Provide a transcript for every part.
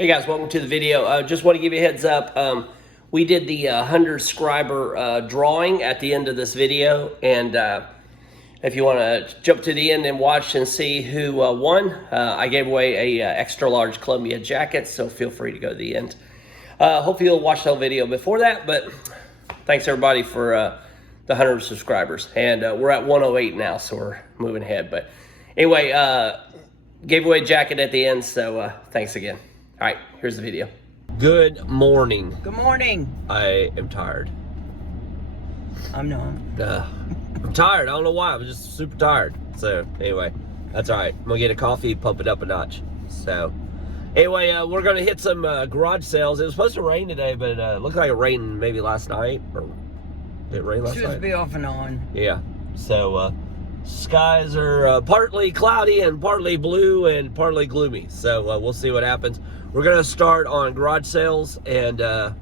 Hey guys, welcome to the video. Just want to give you a heads up. We did the 100 subscriber drawing at the end of this video, and if you want to jump to the end and watch and see who won, I gave away a extra large Columbia jacket, so feel free to go to the end. Hopefully you'll watch the whole video before that, but thanks everybody for the 100 subscribers, and we're at 108 now, so we're moving ahead. But anyway, gave away a jacket at the end, so thanks again. All right, here's the video. Good morning. Good morning. I am tired. I'm not. I'm tired. I don't know why. I'm just super tired. So anyway, that's all right. I'm gonna get a coffee, pump it up a notch. So anyway, we're gonna hit some garage sales. It was supposed to rain today, but it looked like it rained maybe last night, or did it rain last night? Supposed to be off and on. Yeah. So skies are partly cloudy and partly blue and partly gloomy. So we'll see what happens. We're gonna start on garage sales, and we're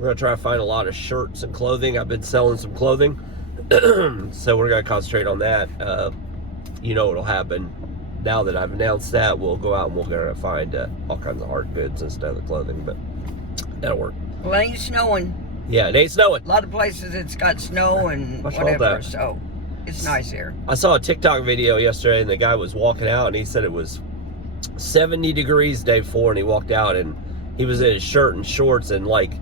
gonna try to find a lot of shirts and clothing. I've been selling some clothing, so we're gonna concentrate on that. You know what'll happen now that I've announced that? We'll go out and we're gonna find all kinds of hard goods instead of the clothing, but that'll work. Well, it ain't snowing. Yeah, it ain't snowing. A lot of places it's got snow and whatever, so it's nice here. I saw a TikTok video yesterday, and the guy was walking out, and he said it was 70 degrees day 4, and he walked out and he was in his shirt and shorts, and like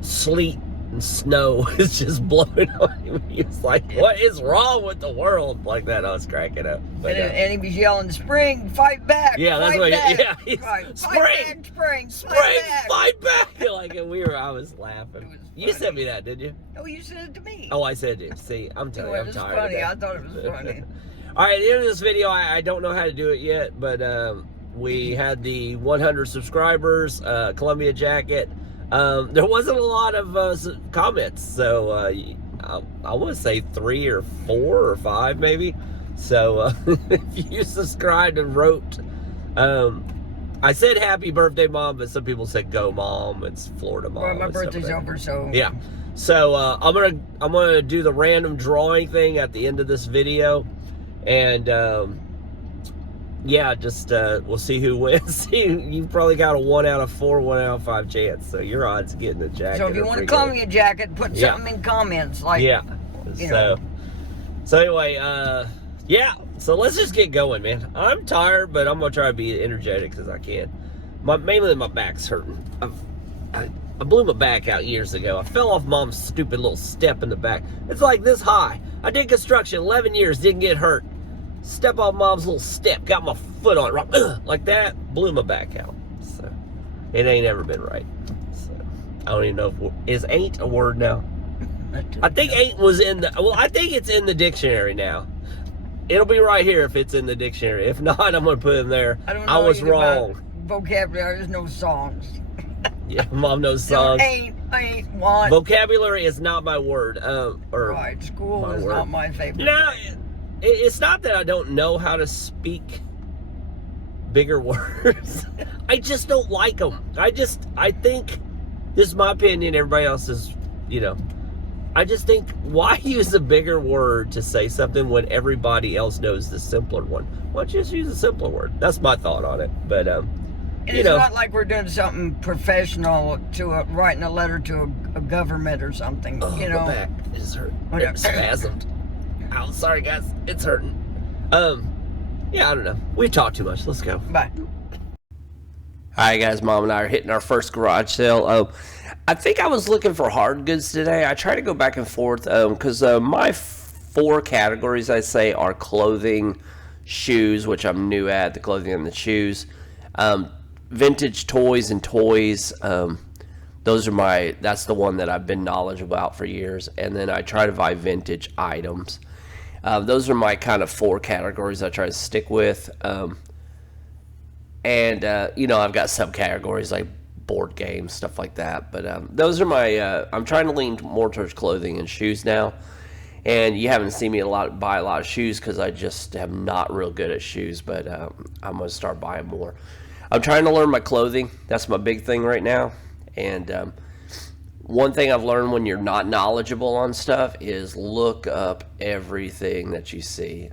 sleet and snow is just blowing on him. He was like, what is wrong with the world? Like that. I was cracking up. But, and he was yelling, spring, fight back. Yeah, that's what he, Right. Spring, fight back. Like, I was laughing. You sent me that, didn't you? No, you sent it to me. Oh, I said it. See, I'm telling you, I'm tired. Funny. I thought it was funny. All right, at the end of this video, I don't know how to do it yet, but we had the 100 subscribers, Columbia jacket. There wasn't a lot of comments, so I want to say 3 or 4 or 5 maybe. So if you subscribed and wrote, I said happy birthday, Mom, but some people said go, Mom. It's Florida Mom. Well, my birthday's over, so yeah. So I'm gonna do the random drawing thing at the end of this video. And yeah, just we'll see who wins. You probably got a 1 out of 4, 1 out of 5 chance, so your odds of getting the jacket. So if you want to call me a jacket, put something in comments, like you know. So anyway, yeah. So let's just get going, man. I'm tired, but I'm gonna try to be energetic as I can. Mainly my back's hurting. I blew my back out years ago. I fell off Mom's stupid little step in the back. It's like this high. I did construction 11 years, didn't get hurt. Step off Mom's little step, got my foot on it, like that, blew my back out. So it ain't ever been right. So I don't even know if is ain't a word now. I think ain't was in the, well, I think it's in the dictionary now. It'll be right here if it's in the dictionary. If not, I'm gonna put it in there. I was wrong. Vocabulary, there's no songs. Yeah, Mom knows songs. Ain't want. Vocabulary is not my word. Right, school is not my favorite. No, it's not that I don't know how to speak bigger words. I just don't like them. I think, this is my opinion, everybody else is, you know, I just think, why use a bigger word to say something when everybody else knows the simpler one? Why don't you just use a simpler word? That's my thought on it. But, and it's not like we're doing something professional writing a letter to a government or something, you know. My back is hurting. It's spasmed. Oh, sorry guys, it's hurting. Yeah, I don't know. We talked too much. Let's go. Bye. Alright guys, Mom and I are hitting our first garage sale. I think I was looking for hard goods today. I try to go back and forth because my 4 categories, I say, are clothing, shoes, which I'm new at, the clothing and the shoes, vintage toys and toys. Those are that's the one that I've been knowledgeable about for years. And then I try to buy vintage items. Those are my kind of 4 categories I try to stick with. And you know, I've got subcategories like board games, stuff like that. But those are my, I'm trying to lean more towards clothing and shoes now. And you haven't seen me buy a lot of shoes because I just am not real good at shoes. But I'm going to start buying more. I'm trying to learn my clothing. That's my big thing right now. And one thing I've learned when you're not knowledgeable on stuff is look up everything that you see.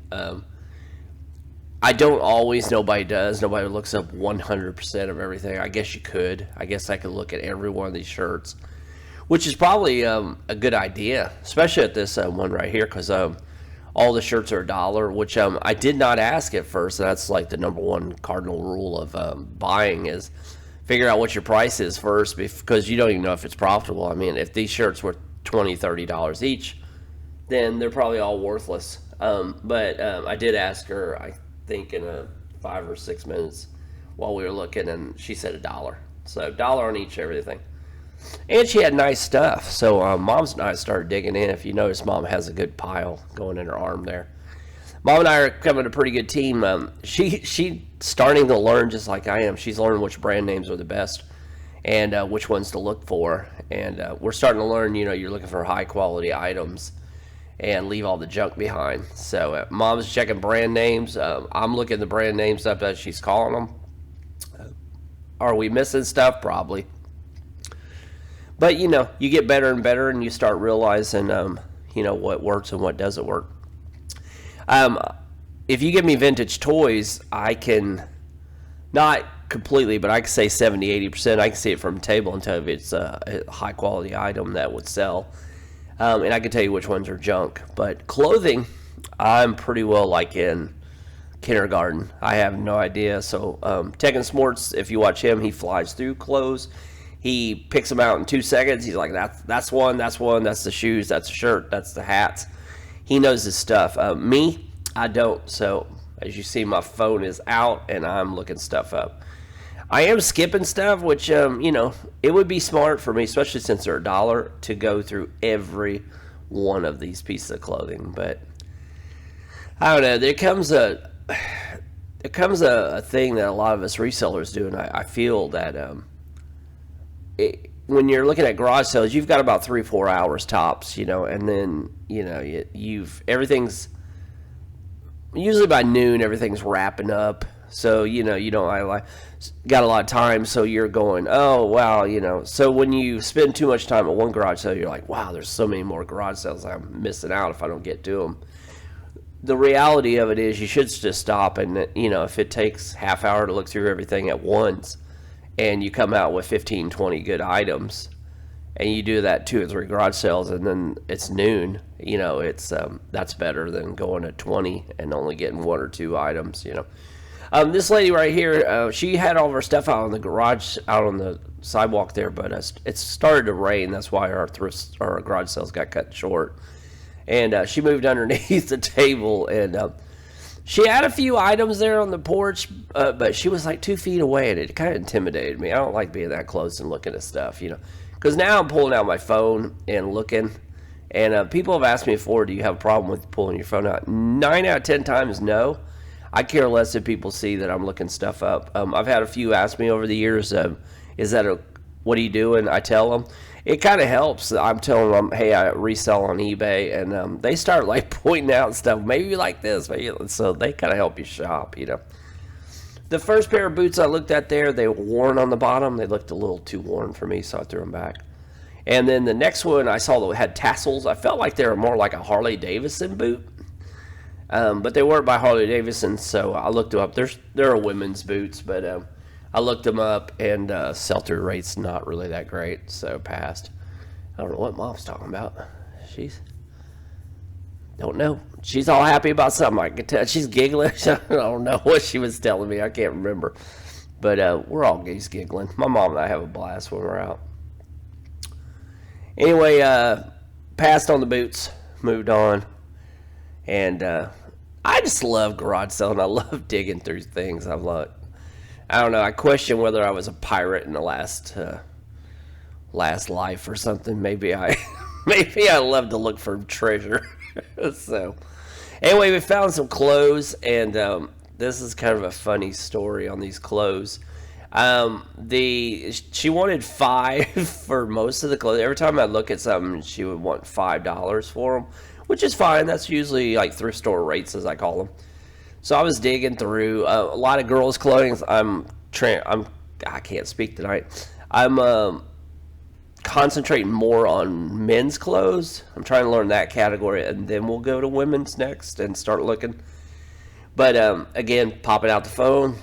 I don't always. Nobody does. Nobody looks up 100% of everything. I guess you could. I guess I could look at every one of these shirts, which is probably a good idea, especially at this one right here, because all the shirts are $1, which I did not ask at first. And that's like the number one cardinal rule of buying is figure out what your price is first, because you don't even know if it's profitable. I mean, if these shirts were $20, $30 each, then they're probably all worthless. But I did ask her, I think in 5 or 6 minutes while we were looking, and she said $1. So $1 on each everything. And she had nice stuff. So Mom's and I started digging in. If you notice, Mom has a good pile going in her arm there. Mom and I are becoming a pretty good team. She's starting to learn just like I am. She's learning which brand names are the best and which ones to look for. And we're starting to learn, you're looking for high quality items and leave all the junk behind. So Mom's checking brand names. I'm looking the brand names up as she's calling them. Are we missing stuff? Probably. But, you get better and better, and you start realizing, what works and what doesn't work. If you give me vintage toys, I can, not completely, but I can say 70, 80%. I can see it from the table and tell if it's a high-quality item that would sell. And I can tell you which ones are junk. But clothing, I'm pretty well like in kindergarten. I have no idea. So Tekken Sports, if you watch him, he flies through clothes. He picks them out in 2 seconds. He's like, that's one, that's the shoes, that's the shirt, that's the hats. He knows his stuff. Me, I don't. So as you see, my phone is out and I'm looking stuff up. I am skipping stuff, which, it would be smart for me, especially since they're $1, to go through every one of these pieces of clothing. But I don't know. There comes a thing that a lot of us resellers do, and I feel that when you're looking at garage sales, you've got about 3-4 hours tops, and then everything's usually by noon, everything's wrapping up. So you don't got a lot of time, so you're going, oh wow, So when you spend too much time at one garage sale, you're like, wow, there's so many more garage sales I'm missing out if I don't get to them. The reality of it is, you should just stop, and if it takes half hour to look through everything at once, and you come out with 15, 20 good items, and you do that 2 or 3 garage sales, and then it's noon, it's that's better than going to 20 and only getting 1 or 2 items. This lady right here, she had all of her stuff out on the garage, out on the sidewalk there, but it started to rain. That's why our garage sales got cut short. And she moved underneath the table, and she had a few items there on the porch, but she was like 2 feet away, and it kind of intimidated me. I don't like being that close and looking at stuff, because now I'm pulling out my phone and looking, and people have asked me before, do you have a problem with pulling your phone out? 9 out of 10 times, no. I care less if people see that I'm looking stuff up. I've had a few ask me over the years, what are you doing? I tell them. It kind of helps. I'm telling them, hey, I resell on eBay, and they start like pointing out stuff. Maybe you like this, so they kind of help you shop, The first pair of boots I looked at there, they were worn on the bottom. They looked a little too worn for me, so I threw them back. And then the next one I saw that had tassels. I felt like they were more like a Harley Davidson boot. But they weren't by Harley Davidson, so I looked them up. There are women's boots, but I looked them up, and sell-through rate's not really that great, so passed. I don't know what Mom's talking about. Don't know. She's all happy about something. I can tell. She's giggling. I don't know what she was telling me. I can't remember. But we're all giggling. My mom and I have a blast when we're out. Anyway, passed on the boots, moved on. And I just love garage selling. I love digging through things. I don't know. I question whether I was a pirate in the last life or something. Maybe I love to look for treasure. So anyway, we found some clothes, and this is kind of a funny story on these clothes. She wanted $5 for most of the clothes. Every time I look at something, she would want $5 for them, which is fine. That's usually like thrift store rates, as I call them. So I was digging through a lot of girls' clothing. I can't speak tonight. I'm concentrating more on men's clothes. I'm trying to learn that category, and then we'll go to women's next and start looking. But again, popping out the phone,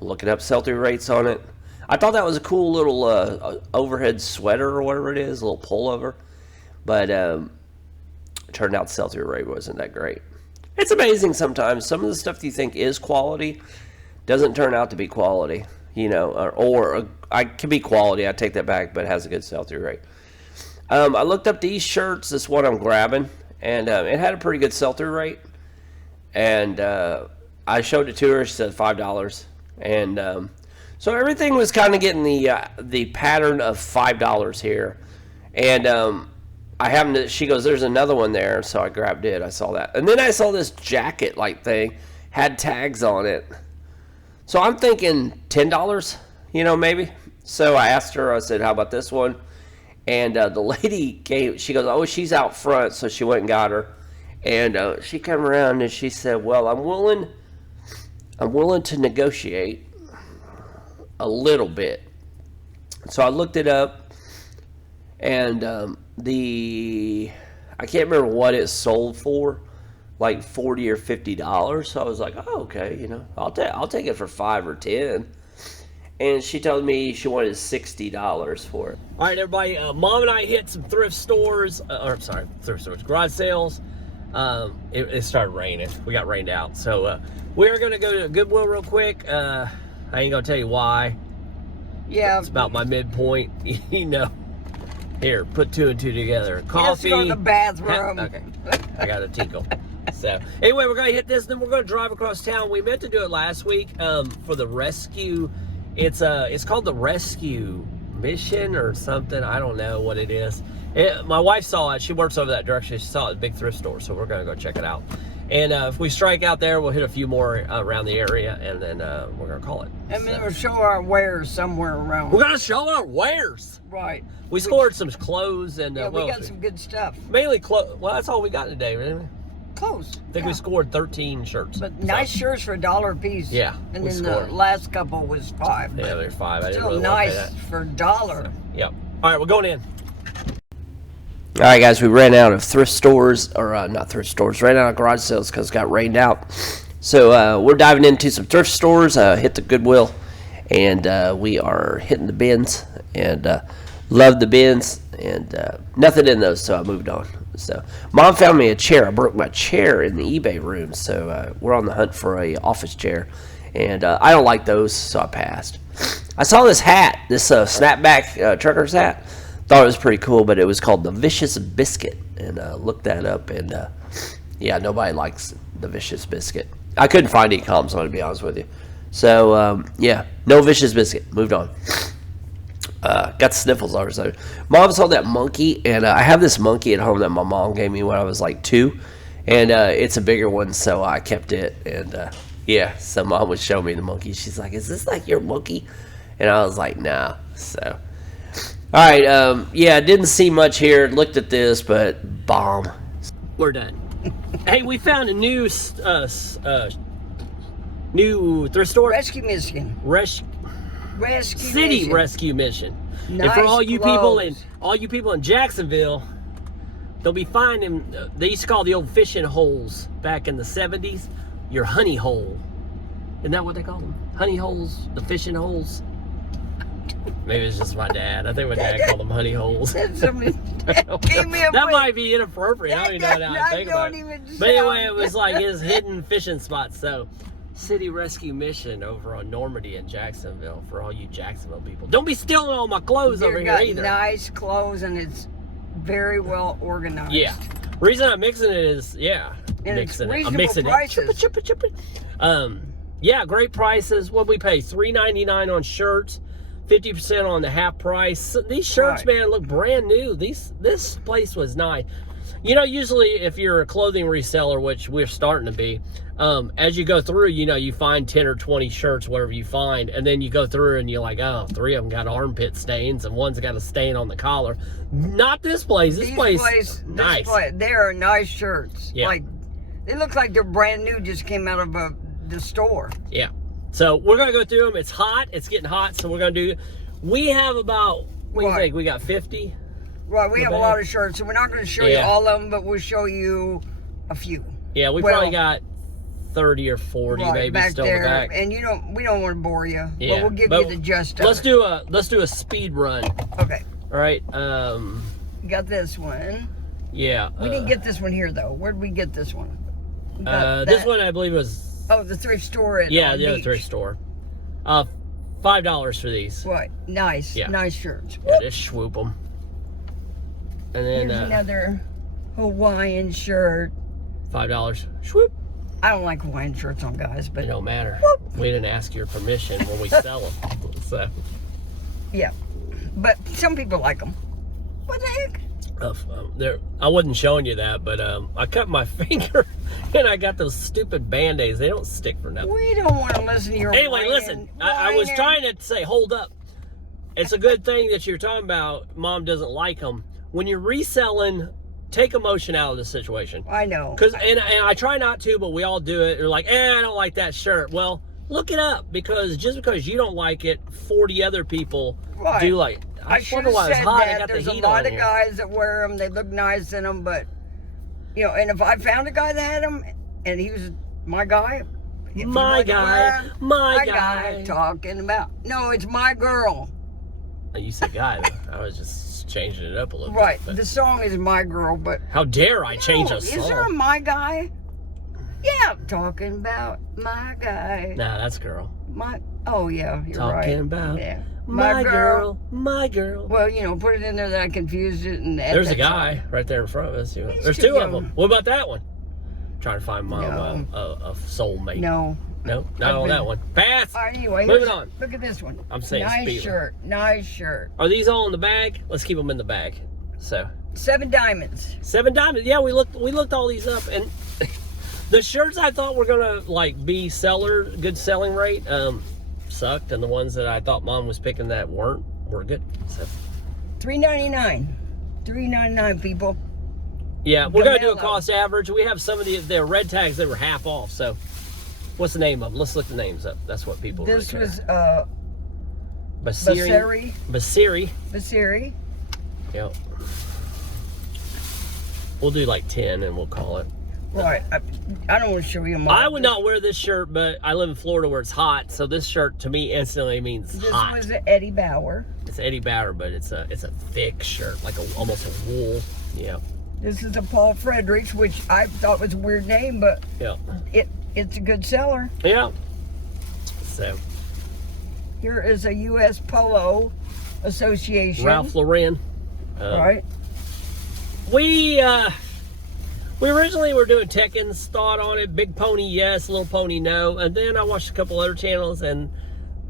looking up sell-through rates on it. I thought that was a cool little overhead sweater or whatever it is, a little pullover. But it turned out the sell-through rate wasn't that great. It's amazing sometimes. Some of the stuff you think is quality doesn't turn out to be quality, or I can be quality. I take that back, but it has a good sell-through rate. I looked up these shirts, this one I'm grabbing, and it had a pretty good sell-through rate. And I showed it to her. She said $5, and so everything was kind of getting the pattern of $5 here. And I happened to, she goes, there's another one there, so I grabbed it. I saw that. And then I saw this jacket like thing, had tags on it. So I'm thinking $10, maybe. So I asked her, I said, how about this one? And the lady came, she goes, oh, she's out front, so she went and got her. And she came around and she said, well, I'm willing to negotiate a little bit. So I looked it up, and I can't remember what it sold for, like $40 or $50. So I was like, oh, okay, I'll take it for $5 or $10. And she told me she wanted $60 for it. All right, everybody. Mom and I hit some thrift stores. Garage sales. It started raining. We got rained out. So we're going to go to Goodwill real quick. I ain't going to tell you why. Yeah. It's about my midpoint. Here, put 2 and 2 together. Coffee. Let's go to the bathroom. Okay. I got a tinkle. So anyway, we're going to hit this, then we're going to drive across town. We meant to do it last week for the rescue. It's called the Rescue Mission or something. I don't know what it is. My wife saw it. She works over that direction. She saw it at a big thrift store, so we're going to go check it out. And if we strike out there, we'll hit a few more around the area, and then we're going to call it. And then we'll show our wares somewhere around. We're going to show our wares. Right. We scored some clothes. And we got some good stuff. Mainly clothes. Well, that's all we got today, really. Clothes. I think we scored 13 shirts. But nice shirts for $1 a piece. Yeah. And then the last couple was $5. Yeah, they're $5. I didn't Still really nice want to pay that. for $1. So, yep. All right, we're going in. All right, guys, we ran out of thrift stores, or not thrift stores, ran out of garage sales because it got rained out. So we're diving into some thrift stores, hit the Goodwill, and we are hitting the bins, and love the bins, and nothing in those, so I moved on. So Mom found me a chair. I broke my chair in the eBay room, so we're on the hunt for a office chair, and I don't like those, so I passed. I saw this hat, this snapback trucker's hat. Thought it was pretty cool, but it was called the Vicious Biscuit, and looked that up, and yeah, nobody likes the Vicious Biscuit. I couldn't find any comps on it, to be honest with you. So yeah, no Vicious Biscuit. Moved on. Got the sniffles on her. So Mom saw that monkey, and I have this monkey at home that my mom gave me when I was like 2, and it's a bigger one, so I kept it. And yeah, so Mom would show me the monkey. She's like, "Is this like your monkey?" And I was like, "Nah." So. All right, yeah, didn't see much here. Looked at this, but bomb. We're done. Hey, we found a new thrift store. Rescue Mission. Rescue City Mission. Rescue Mission. Nice and for all you clothes. people in Jacksonville, they'll be finding. They used to call the old fishing holes back in the 70s your honey hole. Isn't that what they call them? Honey holes, the fishing holes. Maybe it's just my dad. I think my dad called them honey holes. That might be inappropriate. I don't even know how to think about it. But anyway, it was like his hidden fishing spot. So, City Rescue Mission over on Normandy in Jacksonville for all you Jacksonville people. Don't be stealing all my clothes over here either. Nice clothes, and it's very well organized. Yeah. Reason I'm mixing it is, yeah. And mixing it's I'm mixing prices. Chip it. Yeah, great prices. What we pay? $3.99 on shirts. 50% on the half price. These shirts, man, look brand new. This place was nice. Usually if you're a clothing reseller, which we're starting to be, as you go through, you find 10 or 20 shirts, whatever you find, and then you go through and you're like, oh, 3 of them got armpit stains and one's got a stain on the collar. Not this place. This place, nice. They are nice shirts. Yeah. Like, they look like they're brand new, just came out of the store. Yeah. So we're going to go through them. It's hot. It's getting hot. So we're going to do, we have about, what do you think? We got 50? Right. We have a lot of shirts. So we're not going to show you all of them, but we'll show you a few. Yeah. We probably got 30 or 40 right, maybe back still there. in the back. And we don't want to bore you. Yeah, But we'll give but you the gist of let's it. do a speed run. Okay. All right. You got this one. Yeah. We didn't get this one here though. Where did we get this one? This one I believe was. Oh, the thrift store at Yeah, the the beach. thrift store. $5 for these. What? Nice. Yeah. Nice shirts. Yeah, just swoop them. And then Here's another Hawaiian shirt. $5. Swoop. I don't like Hawaiian shirts on guys, but It don't matter. Whoop. We didn't ask your permission when we sell them. So. yeah. But some people like them. What the heck? I wasn't showing you that, but I cut my finger and I got those stupid Band-Aids. They don't stick for nothing. We don't want to listen to your Anyway, whining, listen. I was trying to say, hold up. It's a good thing that you're talking about Mom doesn't like them. When you're reselling, take emotion out of the situation. I know. And I try not to, but we all do it. They're like, I don't like that shirt. Well, look it up, because just because you don't like it, 40 other people do like it. I wonder why it's said hot. that. I got There's the a heat lot on of here. guys that wear them. They look nice in them, but and if I found a guy that had them and he was my guy, My guy. talking about it's my girl. You said guy. I was just changing it up a little Right. bit. But The song is my girl, but how dare I change a is there a song? my guy? Yeah, talking about my guy. Nah, that's girl. Oh yeah, you're right. Talking about my girl. my girl. Well, put it in there that I confused it and There's a guy right there in front of us. There's too two of young. them. What about that one? Trying to find Mom a soulmate. No. No, not on that one. Pass. All right, anyway, Moving on. Look at this one. I'm saying nice speed. shirt. Nice shirt. Are these all in the bag? Let's keep them in the bag. So 7 diamonds. 7 diamonds. Yeah, we looked all these up, and the shirts I thought were gonna be good selling rate sucked, and the ones that I thought Mom was picking that were good. So $3.99. $3.99, people. yeah, we're gonna do a Gamello. cost average. We have some of the red tags that were half off. So what's the name of them? Let's look the names up. That's what people. This really was Basiri. Basiri. Yep. We'll do like 10, and we'll call it. Right. I don't want to show you my. I would not wear this shirt, but I live in Florida where it's hot, so this shirt to me instantly means This hot. was an Eddie Bauer. It's Eddie Bauer, but it's a thick shirt, like almost a wool. Yeah. This is a Paul Fredericks, which I thought was a weird name, but Yeah. it's a good seller. Yeah. So Here is a U.S. Polo Association. Ralph Lauren. Right. We originally were doing Tekken's thought on it. Big Pony, yes. Little Pony, no. And then I watched a couple other channels, and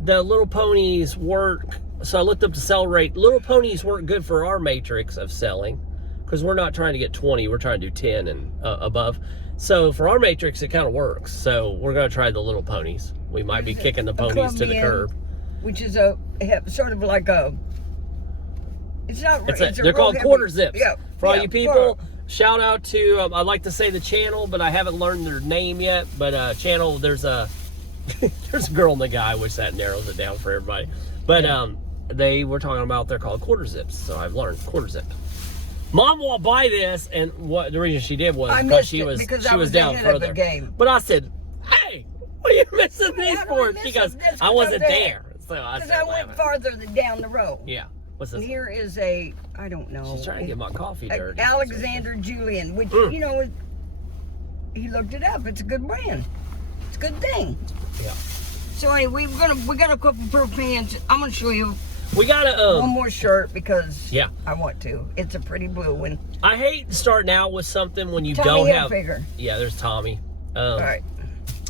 the Little Ponies work. So I looked up the sell rate. Little Ponies weren't good for our matrix of selling, because we're not trying to get 20. We're trying to do 10 and above. So for our matrix, it kind of works. So we're going to try the Little Ponies. We might be kicking the ponies to the Colombian, curb. Which is sort of like a. It's not. They're called quarter zips. Yeah. For all you people, shout out to, I'd like to say the channel, but I haven't learned their name yet. But channel, there's a girl and a guy, which that narrows it down for everybody. But they were talking about, they're called quarter zips. So I've learned quarter zip. Mom won't buy this, and what the reason she did was because she was down further. The game. But I said, hey, what are you missing these How do for? I miss She goes, them? That's I 'cause wasn't I'm there. So I Because said, I went farther down the road. yeah. What's And this? here is I don't know. She's trying to get my coffee dirty. Alexander Julian, which, he looked it up. It's a good brand. It's a good thing. Yeah. So anyway, we got a couple of pants. I'm gonna show you We gotta one more shirt because yeah. I want to. It's a pretty blue one. I hate starting out with something when you Tommy don't have. Hilfiger. Yeah, there's Tommy. All right.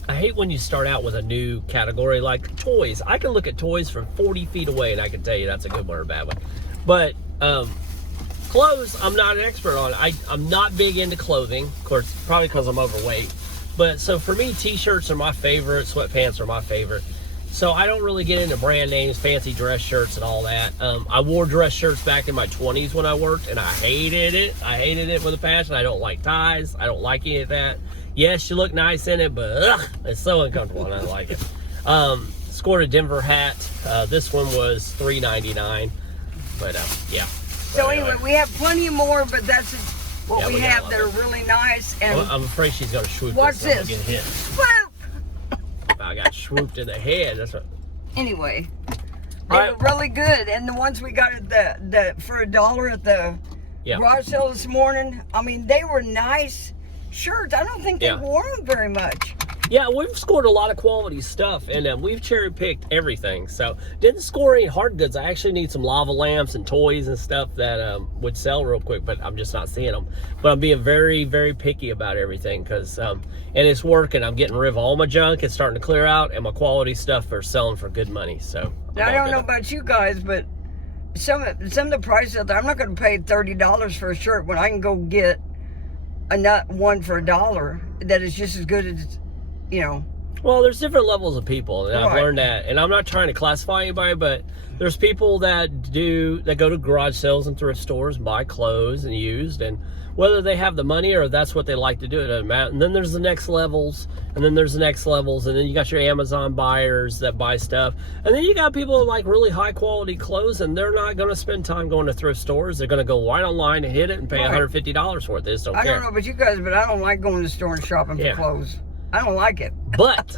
I hate when you start out with a new category like toys. I can look at toys from 40 feet away and I can tell you that's a good one or a bad one. But clothes, I'm not an expert on. I'm not big into clothing. Of course, probably because I'm overweight. But so for me, t-shirts are my favorite. Sweatpants are my favorite. So I don't really get into brand names, fancy dress shirts and all that. I wore dress shirts back in my 20s when I worked, and I hated it. I hated it with a passion. I don't like ties. I don't like any of that. Yes, you look nice in it, but it's so uncomfortable and I don't like it. Scored a Denver hat. This one was $3.99. But yeah. So anyway, we have plenty more, but that's what we got have a lot that are really nice. And I'm afraid she's going to swoop what's this. this? Get hit. Well, I got swooped in the head. That's what. Anyway, they were really good. And the ones we got at the for $1 at the garage sale this morning, I mean, they were nice shirts. I don't think they wore them very much. Yeah, we've scored a lot of quality stuff, and we've cherry-picked everything. So, didn't score any hard goods. I actually need some lava lamps and toys and stuff that would sell real quick, but I'm just not seeing them. But I'm being very, very picky about everything because, and it's working. I'm getting rid of all my junk. It's starting to clear out, and my quality stuff are selling for good money. So, now, I don't know about you guys, but some of the prices out there, I'm not going to pay $30 for a shirt when I can go get one for $1 that is just as good as, you know. Well, there's different levels of people, and I've learned that. And I'm not trying to classify anybody, but there's people that go to garage sales and thrift stores and buy clothes and used, and whether they have the money or that's what they like to do, it doesn't matter. And then there's the next levels, and then there's the next levels, and then you got your Amazon buyers that buy stuff, and then you got people that like really high quality clothes, and they're not going to spend time going to thrift stores. They're going to go right online and hit it and pay $150 for it. They just don't care. I don't know about you guys, but I don't like going to the store and shopping for clothes. I don't like it. But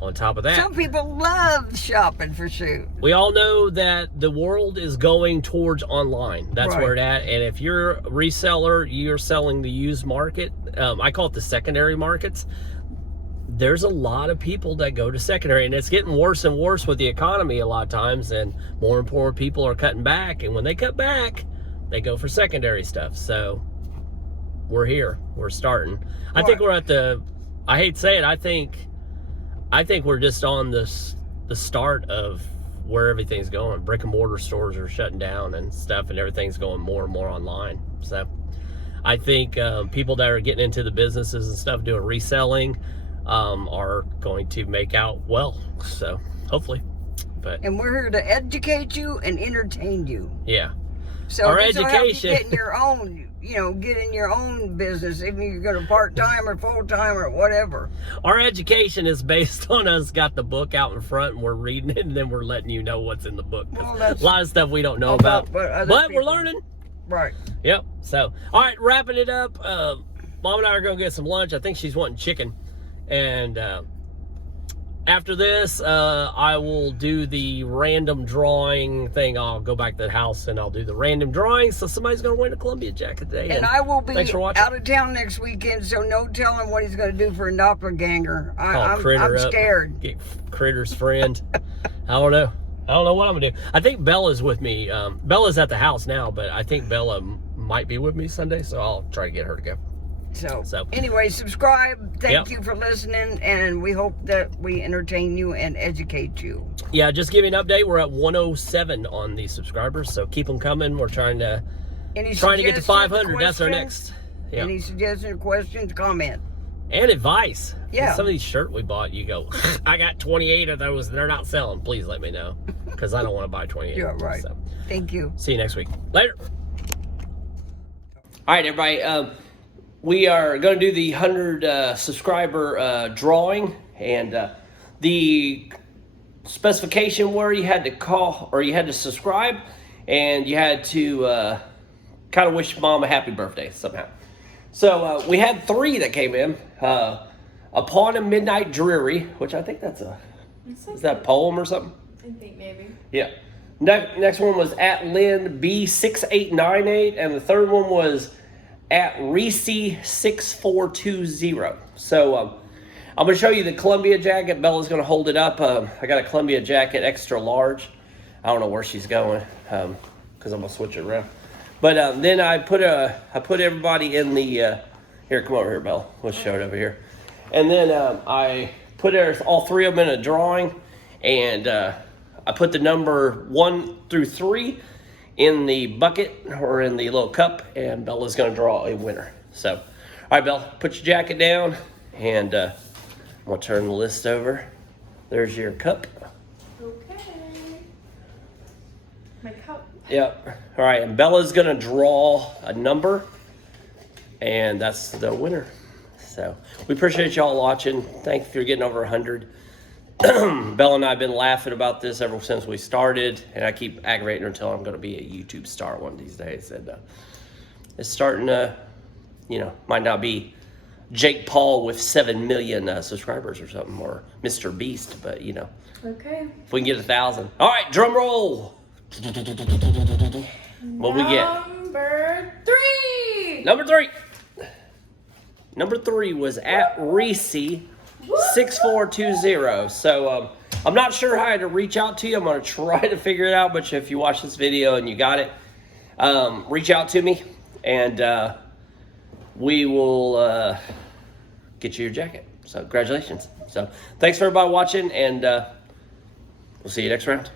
on top of that, some people love shopping for shoes. We all know that the world is going towards online. That's where it's at. And if you're a reseller, you're selling the used market. I call it the secondary markets. There's a lot of people that go to secondary, and it's getting worse and worse with the economy a lot of times, and more and more people are cutting back. And when they cut back, they go for secondary stuff. So we're here. We're starting. I think we're at the... I hate to say it. I think we're just on the start of where everything's going. Brick and mortar stores are shutting down and stuff, and everything's going more and more online. So I think people that are getting into the businesses and stuff doing reselling are going to make out well. So hopefully. And we're here to educate you and entertain you. Yeah. So our education, get in your own, get in your own business, even if you're going to part-time or full-time or whatever. Our education is based on us got the book out in front and we're reading it, and then we're letting you know what's in the book. Well, a lot of stuff we don't know about, but we're learning. Right. Yep. So, all right, wrapping it up. Mom and I are going to get some lunch. I think she's wanting chicken. And after this, I will do the random drawing thing. I'll go back to the house and I'll do the random drawing. So somebody's going to win a Columbia jacket today. And I will be out of town next weekend, so no telling what he's going to do for a doppelganger. I'm scared. Get Critter's friend. I don't know what I'm going to do. I think Bella's with me. Bella's at the house now, but I think Bella might be with me Sunday, so I'll try to get her to go. So anyway, subscribe. Thank you for listening, and we hope that we entertain you and educate you. Yeah, just give you an update. We're at 107 on the subscribers, so keep them coming. We're trying to get to 500. That's our next. Yeah. Any suggestions, questions, comment, and advice. Yeah. Some of these shirts we bought, you go, I got 28 of those, and they're not selling. Please let me know, because I don't want to buy 28. Yeah, right. So. Thank you. See you next week. Later. All right, everybody. We are going to do the 100 subscriber drawing, and the specification where you had to call or you had to subscribe, and you had to kind of wish Mom a happy birthday somehow. So we had 3 that came in. Upon a Midnight Dreary, which I think is that a poem or something? I think maybe. Yeah. Next one was at Lynn B6898, and the third one was at Reese6420. So I'm going to show you the Columbia jacket. Bella's going to hold it up. I got a Columbia jacket, extra large. I don't know where she's going because I'm going to switch it around. But then I put everybody in the here. Come over here, Bella. Let's show it over here. And then I put all 3 of them in a drawing, and I put the number 1 through 3 in the bucket or in the little cup, and Bella's going to draw a winner. So, all right, Bella, put your jacket down, and I'm going to turn the list over. There's your cup. Okay. My cup. Yep. All right, and Bella's going to draw a number, and that's the winner. So, we appreciate y'all watching. Thank you for getting over 100. Bella and I have been laughing about this ever since we started, and I keep aggravating her until I'm going to be a YouTube star one of these days. And it's starting to, might not be Jake Paul with 7 million subscribers or something, or Mr. Beast, but you know. Okay. If we can get 1,000. All right, drum roll. What we get? Number 3. Number 3. Number 3 was at Reese 6420. So I'm not sure how to reach out to you. I'm gonna try to figure it out. But if you watch this video and you got it, reach out to me, and we will get you your jacket. So congratulations. So thanks for everybody watching, and we'll see you next round.